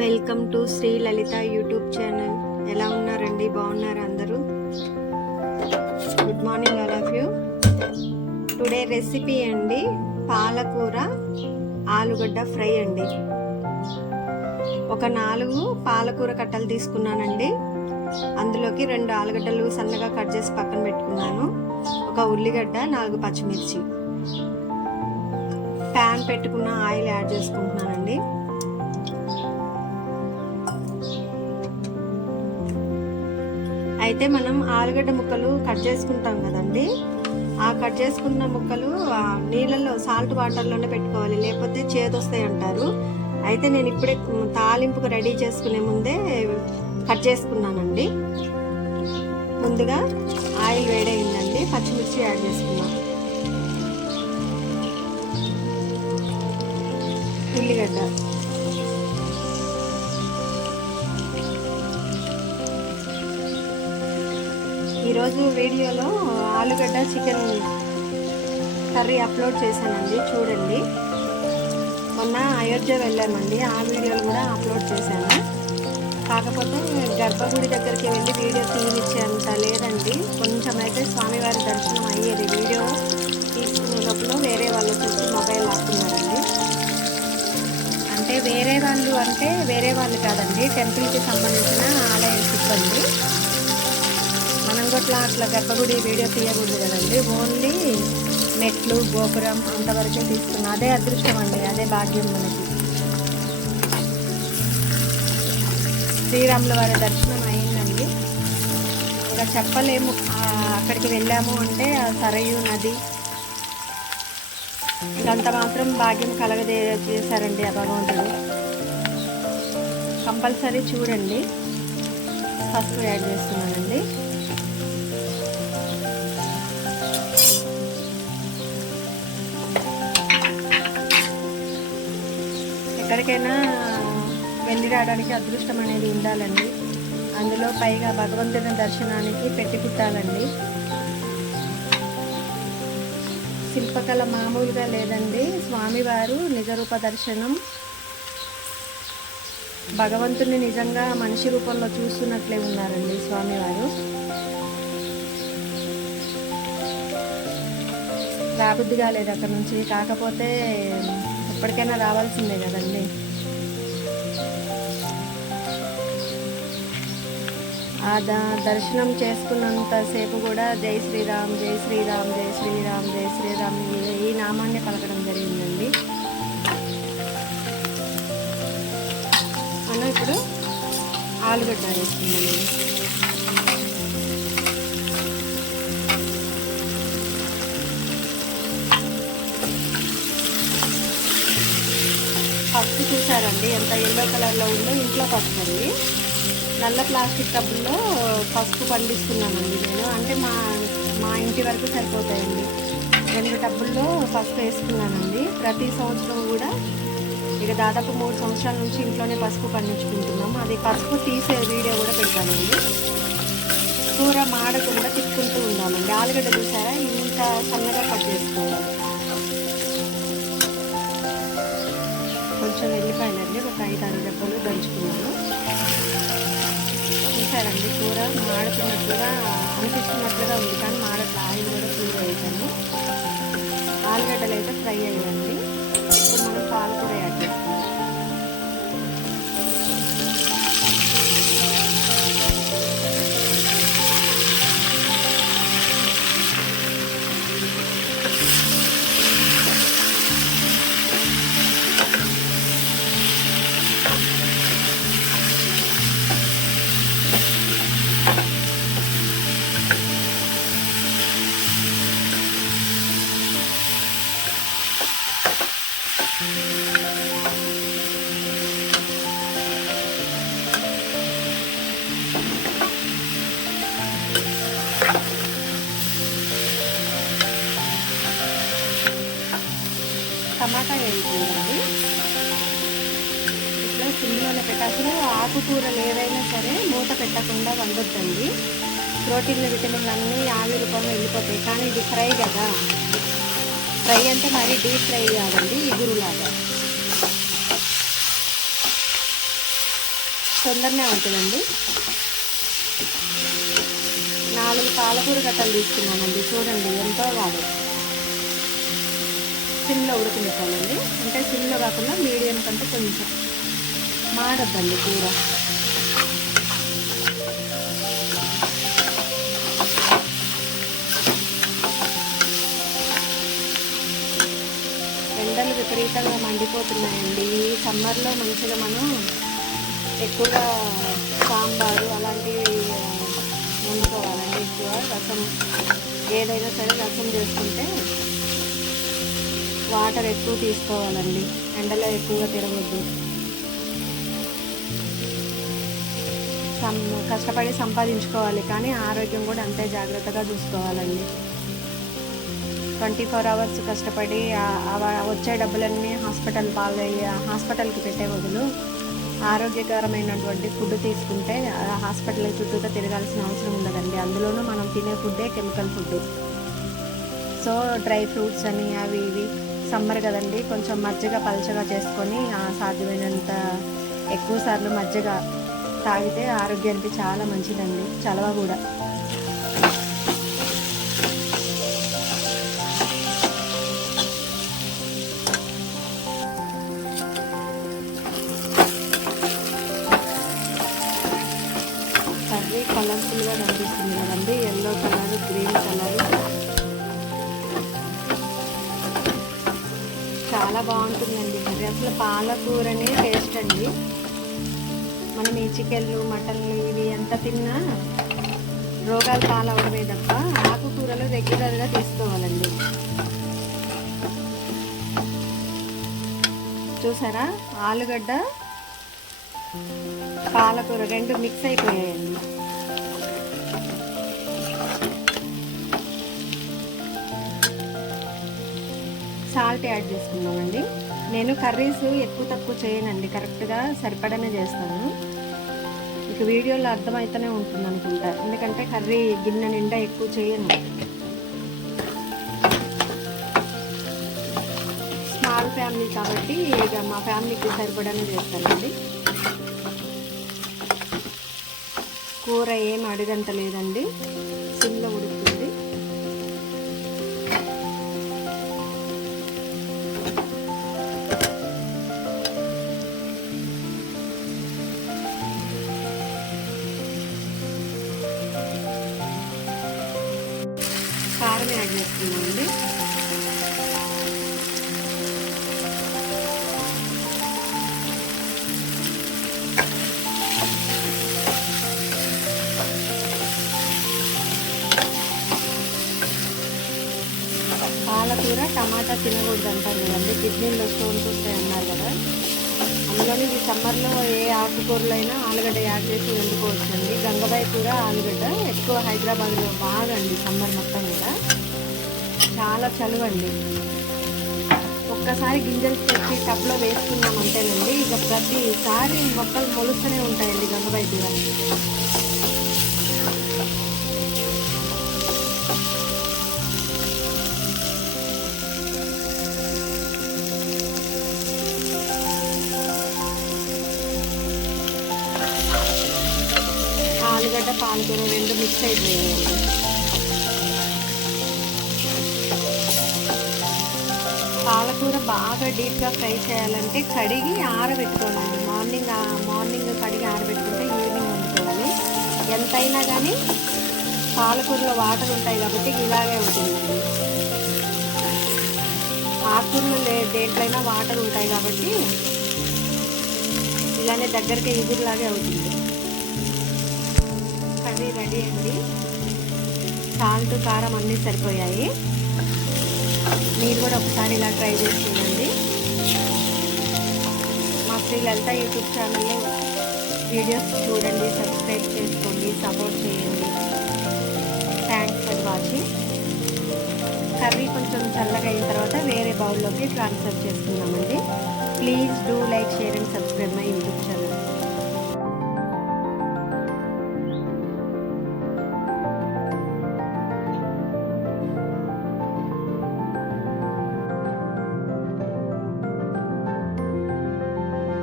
Welcome to Shri Lalitha YouTube channel. ఎలా ఉన్నారండి? బాగున్నారా అందరూ? Good morning all of you. Today recipe అండి పాలకూర ఆలుగడ్డ ఫ్రై అండి. ఒక 4 పాలకూర కట్టలు తీసుకున్నానండి. అందులోకి 2 ఆలుగడ్డలు సన్నగా కట్ చేసి పక్కన పెట్టుకున్నాను. ఒక ఉల్లిగడ్డ, 4 పచ్చిమిర్చి. ప్యాన్ పెట్టుకున్న ఆయిల్ యాడ్ చేసుకుంటున్నానండి. అయితే మనం ఆలుగడ్డ ముక్కలు కట్ చేసుకుంటాం కదండి, ఆ కట్ చేసుకున్న ముక్కలు నీళ్ళల్లో సాల్ట్ వాటర్లోనే పెట్టుకోవాలి, లేకపోతే చేదొస్తాయి అంటారు. అయితే నేను ఇప్పుడే తాలింపుకు రెడీ చేసుకునే ముందే కట్ చేసుకున్నానండి. ముందుగా ఆయిల్ వేడైందండి, పచ్చిమిర్చి యాడ్ చేసుకున్నాం, ఉల్లిగడ్డ, ఈరోజు వీడియోలో ఆలుగడ్డ చికెన్ కర్రీ అప్లోడ్ చేశానండి, చూడండి. మొన్న అయోధ్య వెళ్ళామండి, ఆ వీడియోలు కూడా అప్లోడ్ చేశాను. కాకపోతే గర్భగుడి దగ్గరికి వెళ్ళి వీడియో తీయించేంత లేదండి. కొంచెం అయితే స్వామివారి దర్శనం అయ్యేది. వీడియో తీసుకునే లోపల వేరే వాళ్ళు వచ్చి మొబైల్ ఆపుతున్నారండి. అంటే వేరే వాళ్ళు కాదండి, టెంపుల్కి సంబంధించిన ఆలయ సిబ్బంది. మనం కూడా అట్లా గర్భగుడి వీడియో తీయకూడదు కదండి, ఓన్లీ మెట్లు గోపురం అంతవరకే తీసుకున్నాం. అదే అదృష్టం అండి, అదే భాగ్యం మనకి. శ్రీరాముల వారి దర్శనం అయిందండి. ఇంకా చెప్పలేము, అక్కడికి వెళ్ళాము అంటే ఆ సరయు నది ఇంకంత మాత్రం భాగ్యం చేశారండి ఆ భగవంతుడు. కంపల్సరీ చూడండి. పసుపు యాడ్ చేస్తున్నానండి. ఎక్కడికైనా వెళ్ళి రావడానికి అదృష్టం అనేది ఉండాలండి. అందులో పైగా భగవంతుని దర్శనానికి పెట్టి పుట్టాలండి. శిల్పకళ మామూలుగా లేదండి. స్వామివారు నిజరూప దర్శనం, భగవంతుని నిజంగా మనిషి రూపంలో చూస్తున్నట్లే ఉన్నారండి స్వామివారు. రాబుద్దిగా లేదు అక్కడ నుంచి, కాకపోతే ఎప్పటికైనా రావాల్సిందే కదండి. ఆ దర్శనం చేసుకున్నంతసేపు కూడా జై శ్రీరామ్ జై శ్రీరామ్ జై శ్రీరామ్ జై శ్రీరామ్ ఈ నామాన్ని పలకడం జరిగిందండి. మనం ఇప్పుడు ఆలుగడ్డ వేసుకున్నాము. పసుపు చూసారండి ఎంత ఎల్లో కలర్లో ఉందో. ఇంట్లో పసుపు అండి, నల్ల ప్లాస్టిక్ టబ్బుల్లో పసుపు పండిస్తున్నానండి నేను. అంటే మా ఇంటి వరకు సరిపోతాయండి. 2 టబ్బుల్లో పసుపు వేసుకున్నానండి. ప్రతి సంవత్సరం కూడా ఇక దాదాపు 3 సంవత్సరాల నుంచి ఇంట్లోనే పసుపు పండించుకుంటున్నాము. అది పసుపు తీసే వీడియో కూడా పెడతానండి. కూర మాడకుండా తిప్పుకుంటూ ఉండాలండి. ఆలుగడ్డ చూసారా ఇంత సన్నగా కట్ చేసుకోవాలి. కొంచెం వెళ్ళిపోయినండి, ఒక 5-6 రెబ్బలు దంచుకున్నాను. చూసారండి కూర మాడుతున్నట్లుగా అనిపిస్తున్నట్లుగా ఉంది, కానీ మాడట్లా. ఆయిల్ కూడా కూర వేసాను. ఆలుగడ్డలు అయితే ఫ్రై అయ్యండి. ఇప్పుడు మనం పాలకూర యాడ్ చేసుకున్నాం. టమాటా వేయించండి. ఇట్లా సిమ్లోనే పెట్టాల్సిన. ఆకుకూరలు ఏదైనా సరే మూత పెట్టకుండా వండొద్దండి. ప్రోటీన్లు విటమిన్లు అన్నీ ఆవిరి రూపంలో వెళ్ళిపోతాయి. కానీ ఇది ఫ్రై కదా, ఫ్రై అంటే మరీ డీప్ ఫ్రై కాదండి, ఇగురులాగా. తొందరనే ఉంటుందండి. 4 పాలకూర కట్టలు తీసుకున్నానండి. చూడండి ఎంతో కాదు. సిమ్లో ఉడకనిచ్చానండి. అంటే సిమ్లో కాకుండా మీడియం కంటే కొంచెం మాడద్దండి కూర. ఎండలు విపరీతంగా మండిపోతున్నాయండి. ఈ సమ్మర్లో మంచిగా మనం ఎక్కువగా సాంబారు అలాంటివి వండుకోవాలండి. ఎక్కువ రసం ఏదైనా సరే రసం చేసుకుంటే వాటర్ ఎక్కువ తీసుకోవాలండి. ఎండలో ఎక్కువగా తిరగొద్దు. కష్టపడి సంపాదించుకోవాలి, కానీ ఆరోగ్యం కూడా అంతే జాగ్రత్తగా చూసుకోవాలండి. 24 hours కష్టపడి వచ్చే డబ్బులన్నీ హాస్పిటల్కి పెట్టే బదులు ఆరోగ్యకరమైనటువంటి ఫుడ్ తీసుకుంటే హాస్పిటల్ చుట్టూతో తిరగాల్సిన అవసరం ఉండదండి. అందులోనూ మనం తినే ఫుడ్డే chemical food. So dry fruits అని అవి ఇవి సమ్మర్ కదండి, కొంచెం మజ్జిగ పలచగా చేసుకొని సాధ్యమైనంత ఎక్కువ సార్లు మజ్జిగ తాగితే ఆరోగ్యానికి చాలా మంచిదండి. చలవ కూడా. కర్రీ కలర్ఫుల్గా కనిపిస్తుంది కదండి. ఎల్లో కలర్, గ్రీన్ కలర్ చాలా బాగుంటుందండి కర్రీ. అసలు పాలకూరనే టేస్ట్ అండి. మనం ఈ చికెన్లు మటన్లు ఇవి ఎంత తిన్నా రోగాలు పాలవడమే తప్ప ఆకుకూరలు రెగ్యులర్గా తీసుకోవాలండి. చూసారా, ఆలుగడ్డ పాలకూర రెండు మిక్స్ అయిపోయాయండి. సాల్ట్ యాడ్ చేసుకున్నామండి. నేను కర్రీస్ ఎక్కువ తక్కువ చేయనండి, కరెక్ట్గా సరిపడనే చేస్తాను. ఇక వీడియోలో అర్థమవుతూనే ఉంటుంది అనుకుంటా, ఎందుకంటే కర్రీ గిన్నె నిండా ఎక్కువ చేయను. స్మాల్ ఫ్యామిలీ కాబట్టి ఇక మా ఫ్యామిలీకి సరిపడనే చేస్తానండి. కూర ఏం అడుగంత లేదండి, సిమ్లో ఉడుకుతుంది. కారం యాడ్ చేస్తున్నామండి. పాలకూర టమాటా తినకూడదు అంటారు కదండి, కిడ్నీలో స్టోన్స్ వస్తాయి అన్నారు కదా. అందులోని ఈ సమ్మర్లో ఏ ఆకుకూరలైనా ఆలుగడ్డ యాడ్ చేసి వండుకోవచ్చండి. గంగబాయి కూర ఆలుగడ్డ ఎక్కువ హైదరాబాద్లో బాగా అండి. సమ్మర్ మొత్తం కూడా చాలా చలువండి. ఒక్కసారి గింజలు తెచ్చి టబ్లో వేసుకున్నామంటేనండి ఇక ప్రతిసారి మొక్కలు మొలుస్తూనే ఉంటాయండి గంగబాయి కూర. ఆలుగడ్డ పాలకూర రెండు మిక్స్ అయిపోయాయండి. పాలకూర బాగా డీప్గా ఫ్రై చేయాలంటే కడిగి ఆరబెట్టుకోవాలండి. మార్నింగ్ కడిగి ఆరబెట్టుకుంటే ఈవినింగ్ వండుకోవాలి. ఎంతైనా కానీ పాలకూరలో వాటర్ ఉంటాయి కాబట్టి ఇలాగే ఉంటుందండి. ఆకుకూరలో దేంట్లైనా వాటర్ ఉంటాయి కాబట్టి ఇలానే దగ్గరికి ఇగురులాగే అవుతుంది. కర్రీ రెడీ అండి. సాల్ట్ కారం అన్నీ సరిపోయాయి. మీరు కూడా ఒకసారి ఇలా ట్రై చేసి చూడండి. మా శ్రీ లలిత యూట్యూబ్ ఛానల్లో వీడియోస్ చూడండి, సబ్స్క్రైబ్ చేసుకోండి, సపోర్ట్ చేయండి. Thanks for watching. కర్రీ కొంచెం చల్లగా అయిన తర్వాత వేరే బౌల్లోకి ట్రాన్స్ఫర్ చేసుకున్నామండి. Please do like, share.